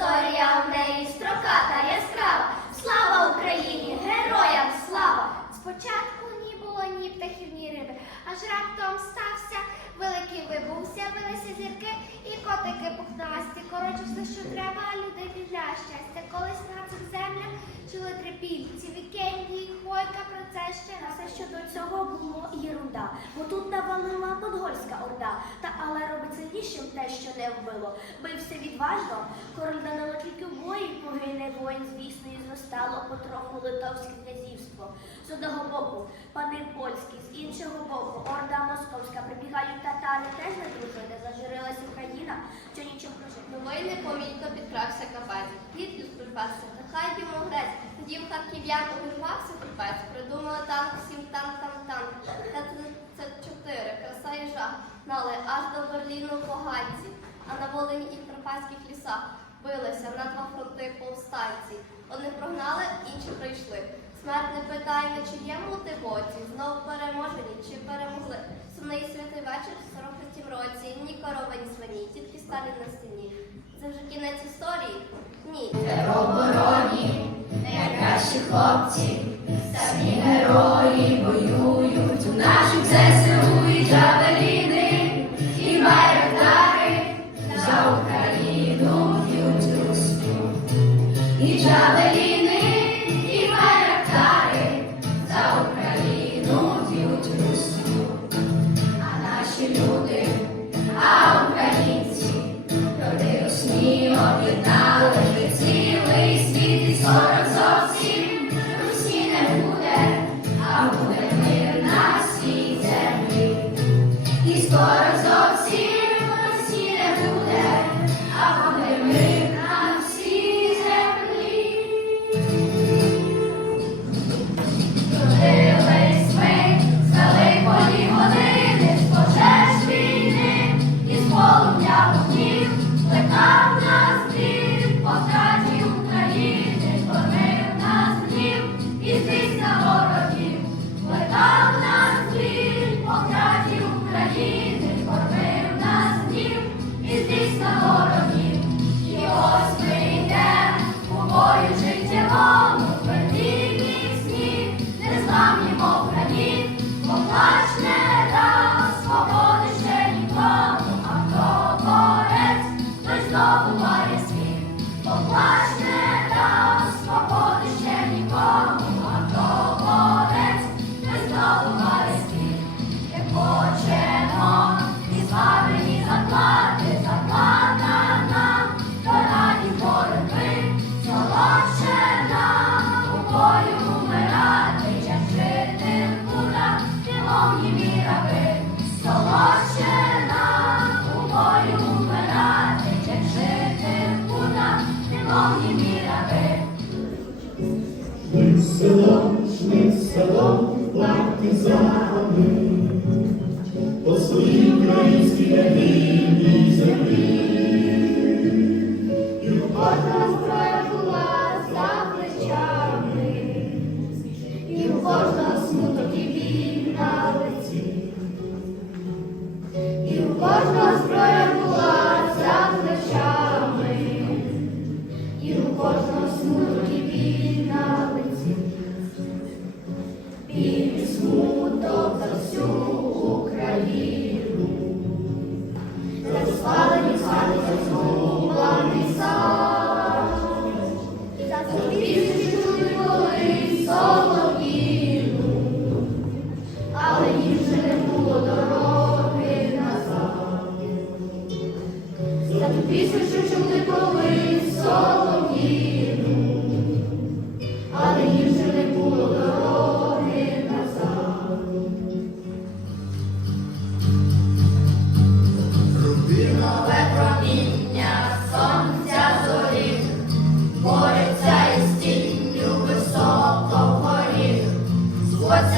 Історія в неї строката яскрава. Слава Україні! Героям слава! Спочатку ні було ні птахів, ні риби, аж раптом стався великий вибух, з'явилися зірки і котики пухнасті. Коротше, все, що треба, людині для щастя. Колись на цих землях жили трипільці, вікенді, хвойка, про це ще А все, що до цього було єрунда, бо тут навалила подгольська орда. Та але робить сильнішим те, що не вбило. Бився відважно, король Данило тільки бої погине воїн, звісно, і зростало потроху литовське князівство. З одного боку пани польські, з іншого боку орда московська. Прибігають татари теж не дружини, зажирилась Україна, що нічого прожити. Новий непомітно підкрався капець. Гітлер припався, та хай йому грець. В харків'ян увірвався капець. Придумали танк всім танкам танк. Та це чотири, краса і жах. Гнали аж до Берліну поганці. А на Волині і в Карпатських лісах билися на два фронти повстанці. Одні прогнали, інші прийшли. Смерть не питає, на чиєму ти боці. Знов переможені чи перемогли. Сумний святий вечір в 43 році. Ні корова, ні свині, тільки сталі на стіні. Це вже кінець історії? Ні. Теробороні, найкращі хлопці, самі герої воюють у наших ЗСУ джавеліни, і байрактари за Україну б'ють русню. А наші люди, а українці, люди у сні об'єднали цілий світ і сорок зовсім Русі не буде, а буде мир на всій землі. І скоро зовсім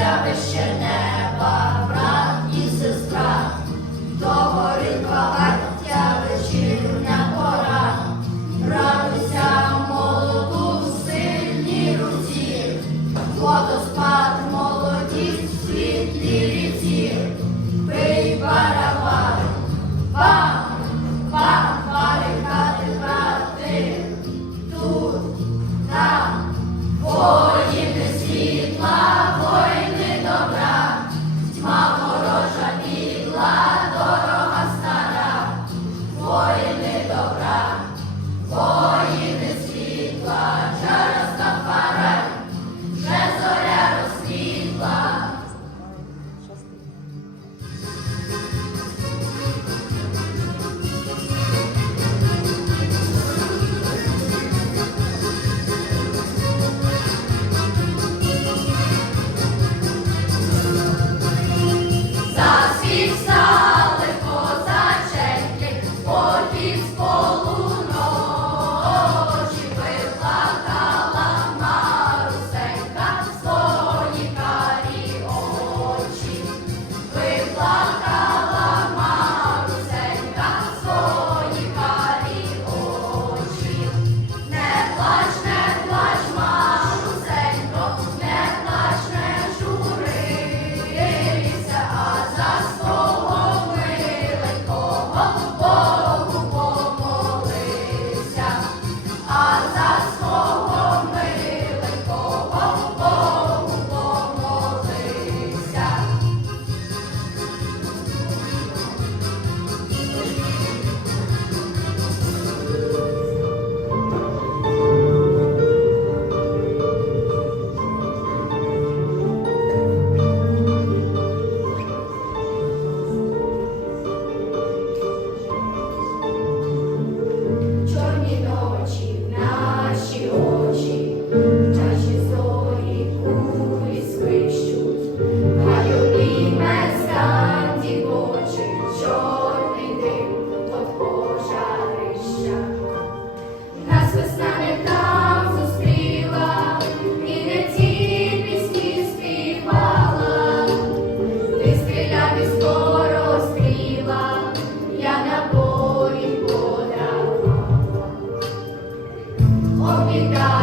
зводься вище неба, брат і сестра, того горілка гаття вечірня пора, радуйся молоду в сильній руці, водоспад молодість в світлій ріці, обіта.